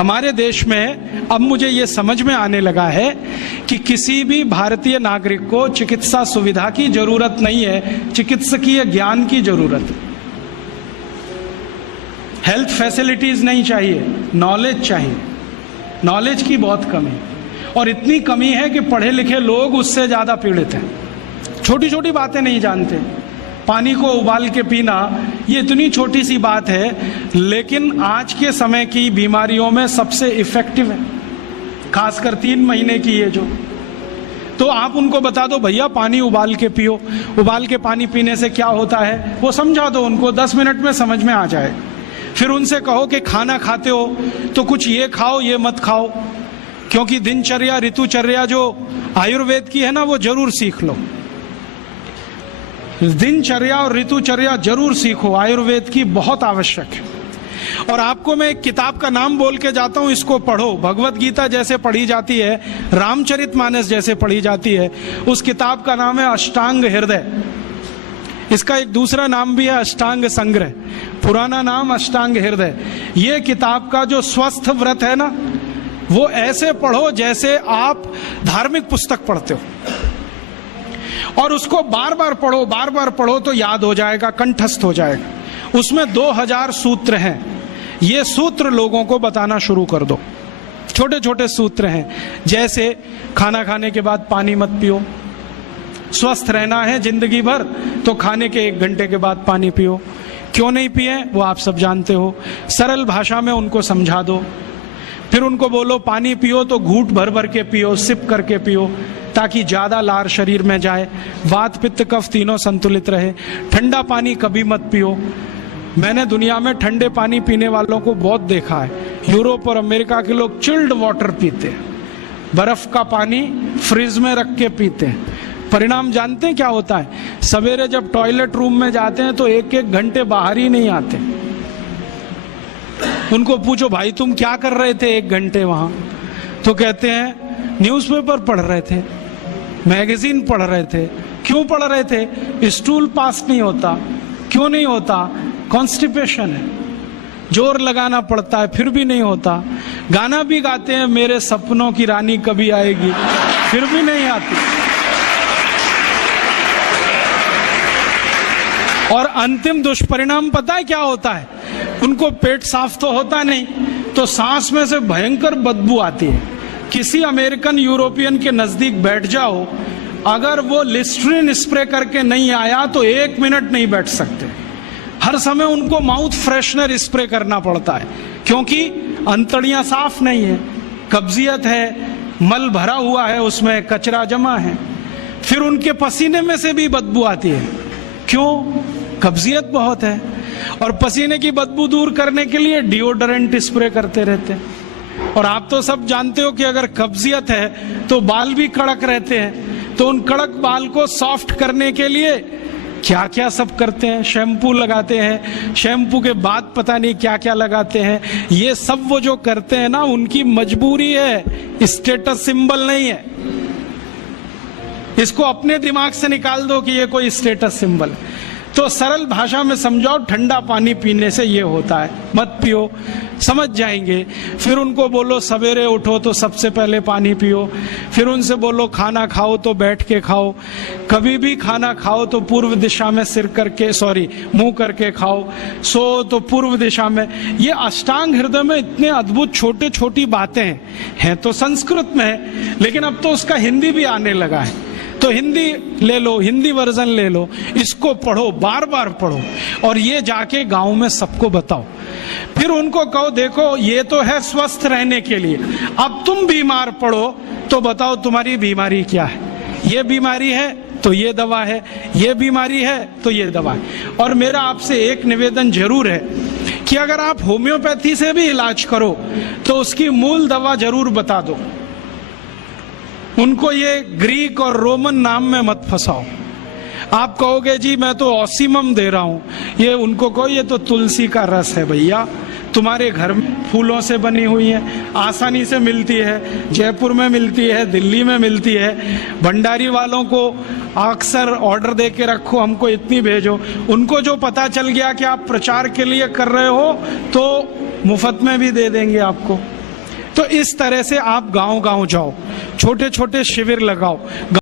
हमारे देश में अब मुझे ये समझ में आने लगा है कि किसी भी भारतीय नागरिक को चिकित्सा सुविधा की जरूरत नहीं है, चिकित्सकीय ज्ञान की जरूरत है। हेल्थ फैसिलिटीज नहीं चाहिए, नॉलेज चाहिए। नॉलेज की बहुत कमी, और इतनी कमी है कि पढ़े लिखे लोग उससे ज्यादा पीड़ित हैं। छोटी छोटी बातें नहीं जानते। पानी को उबाल के पीना, ये इतनी छोटी सी बात है, लेकिन आज के समय की बीमारियों में सबसे इफेक्टिव है, खासकर 3 महीने की ये जो। तो आप उनको बता दो भैया पानी उबाल के पियो, उबाल के पानी पीने से क्या होता है वो समझा दो उनको, 10 मिनट में समझ में आ जाए। फिर उनसे कहो कि खाना खाते हो तो कुछ ये खाओ ये मत खाओ, क्योंकि दिनचर्या ऋतुचर्या जो आयुर्वेद की है ना, वो जरूर सीख लो। दिनचर्या और ऋतुचर्या जरूर सीखो, आयुर्वेद की बहुत आवश्यक है। और आपको मैं एक किताब का नाम बोल के जाता हूं, इसको पढ़ो। भगवत गीता जैसे पढ़ी जाती है, रामचरितमानस जैसे पढ़ी जाती है, उस किताब का नाम है अष्टांग हृदय। इसका एक दूसरा नाम भी है अष्टांग संग्रह, पुराना नाम अष्टांग हृदय। ये किताब का जो स्वस्थ व्रत है ना, वो ऐसे पढ़ो जैसे आप धार्मिक पुस्तक पढ़ते हो, और उसको बार बार पढ़ो तो याद हो जाएगा, कंठस्थ हो जाएगा। उसमें 2000 सूत्र हैं। ये सूत्र लोगों को बताना शुरू कर दो। छोटे छोटे सूत्र हैं, जैसे खाना खाने के बाद पानी मत पियो, स्वस्थ रहना है जिंदगी भर तो खाने के 1 घंटे के बाद पानी पियो। क्यों नहीं पिए वो आप सब जानते हो, सरल भाषा में उनको समझा दो। फिर उनको बोलो पानी पियो तो घूंट भर भर के पियो, सिप करके पियो, ताकि ज्यादा लार शरीर में जाए, वात पित्त कफ तीनों संतुलित रहे। ठंडा पानी कभी मत पियो। मैंने दुनिया में ठंडे पानी पीने वालों को बहुत देखा है। यूरोप और अमेरिका के लोग चिल्ड वाटर पीते हैं, बर्फ का पानी फ्रिज में रख के पीते हैं। परिणाम जानते हैं क्या होता है? सवेरे जब टॉयलेट रूम में जाते हैं तो 1-1 घंटे बाहर ही नहीं आते। उनको पूछो भाई तुम क्या कर रहे थे 1 घंटे वहां? तो कहते हैं न्यूज़पेपर पढ़ रहे थे, मैगजीन पढ़ रहे थे। क्यों पढ़ रहे थे? स्टूल पास नहीं होता। क्यों नहीं होता? कॉन्स्टिपेशन है, जोर लगाना पड़ता है फिर भी नहीं होता। गाना भी गाते हैं मेरे सपनों की रानी कभी आएगी, फिर भी नहीं आती। और अंतिम दुष्परिणाम पता है क्या होता है? उनको पेट साफ तो होता नहीं, तो सांस में से भयंकर बदबू आती है। किसी अमेरिकन यूरोपियन के नजदीक बैठ जाओ, अगर वो लिस्ट्रीन स्प्रे करके नहीं आया तो 1 मिनट नहीं बैठ सकते। हर समय उनको माउथ फ्रेशनर स्प्रे करना पड़ता है, क्योंकि अंतड़ियां साफ नहीं है, कब्जियत है, मल भरा हुआ है, उसमें कचरा जमा है। फिर उनके पसीने में से भी बदबू आती है। क्यों? कब्जियत बहुत है। और पसीने की बदबू दूर करने के लिए डिओडोरेंट स्प्रे करते रहते हैं। और आप तो सब जानते हो कि अगर कब्जियत है तो बाल भी कड़क रहते हैं, तो उन कड़क बाल को सॉफ्ट करने के लिए क्या क्या सब करते हैं। शैम्पू लगाते हैं, शैम्पू के बाद पता नहीं क्या क्या लगाते हैं। ये सब वो जो करते हैं ना, उनकी मजबूरी है, स्टेटस सिंबल नहीं है। इसको अपने दिमाग से निकाल दो कि ये कोई स्टेटस सिंबल है। तो सरल भाषा में समझाओ, ठंडा पानी पीने से ये होता है, मत पियो, समझ जाएंगे। फिर उनको बोलो सवेरे उठो तो सबसे पहले पानी पियो। फिर उनसे बोलो खाना खाओ तो बैठ के खाओ, कभी भी खाना खाओ तो पूर्व दिशा में मुंह करके खाओ, सो तो पूर्व दिशा में। ये अष्टांग हृदय में इतने अद्भुत छोटे छोटी बातें हैं तो संस्कृत में है, लेकिन अब तो उसका हिंदी भी आने लगा है। तो हिंदी ले लो, हिंदी वर्जन ले लो, इसको पढ़ो, बार बार पढ़ो, और ये जाके गांव में सबको बताओ। फिर उनको कहो देखो ये तो है स्वस्थ रहने के लिए, अब तुम बीमार पड़ो तो बताओ तुम्हारी बीमारी क्या है। ये बीमारी है तो ये दवा है, ये बीमारी है तो ये दवा है। और मेरा आपसे एक निवेदन जरूर है कि अगर आप होम्योपैथी से भी इलाज करो तो उसकी मूल दवा जरूर बता दो। उनको ये ग्रीक और रोमन नाम में मत फंसाओ। आप कहोगे जी मैं तो ऑसिमम दे रहा हूं, ये उनको कहो ये तो तुलसी का रस है भैया, तुम्हारे घर में फूलों से बनी हुई है, आसानी से मिलती है, जयपुर में मिलती है, दिल्ली में मिलती है। भंडारी वालों को अक्सर ऑर्डर दे के रखो, हमको इतनी भेजो। उनको जो पता चल गया कि आप प्रचार के लिए कर रहे हो तो मुफ्त में भी दे देंगे आपको। तो इस तरह से आप गांव गांव जाओ, छोटे छोटे शिविर लगाओ।